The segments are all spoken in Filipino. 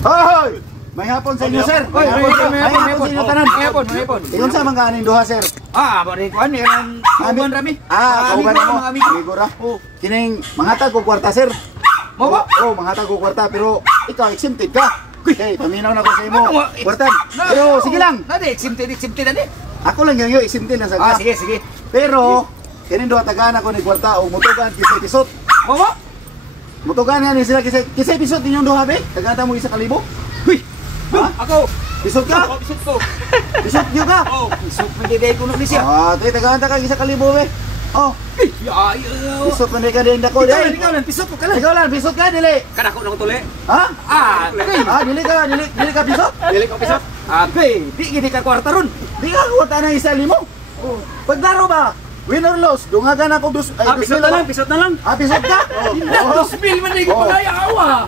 Hoy! May hapon sa inyo, sir. May hapon sa inyo tanan. May hapon. Ingon sa mga aning duha, sir. Bari kuan ang kauban rami. Kauban mo. Amigo ra. Kining manghatag ko kwarta, sir. Mo ba? Manghatag ko kwarta pero ikaw exempted ka. Okay, paminaw na ko sa imo. Kwarta. Pero sige lang. Nade exempted na. Ako lang yung exempted na sa. Sige. Pero kining duha tagaan ako ni kwarta o mutugan kisay pisot. Mo ba? Mutugan ni sila kisay pisot ninyong duha be. Tagata mo 1,000. Huy. Ako. Pisot ka? Pisot ko. Pisot niyo ka? Pisot hindi day kuno ni siya. Tagata ka 1,000 be. Pisot man ka din dako day. Ikaw lang pisot ko kala. Ikaw lang pisot ka dili. Kada ko nang tuli. Dili ka pisot? Dili ko pisot. Di gini ka kwarta ron. Di ka kwarta na 1,000. Paglaro ba? Win or loss, dungagan ako pisot na lang. Pisot ka? Dos mil man di ko palaya awa.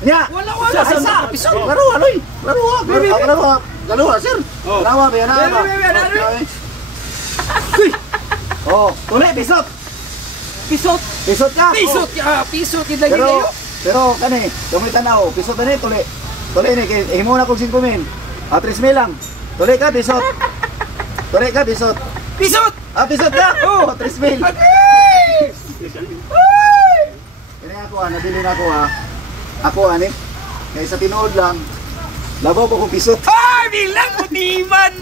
Nya. Wala. Isa. Pisot. Laro, sir. Laro, be na. Tuli pisot. Pisot ka? Pisot kita gini. Pero kani, dumitan na pisot na ni tuli. Tuli ni kay himo na kog 5,000. 3,000 lang. Tuli ka pisot. Pisot. Pisot ka? 3,000. Kini ako nabili na ako Ako ani, kay sa tinuod lang, labaw ko pisot. Bilang utiman!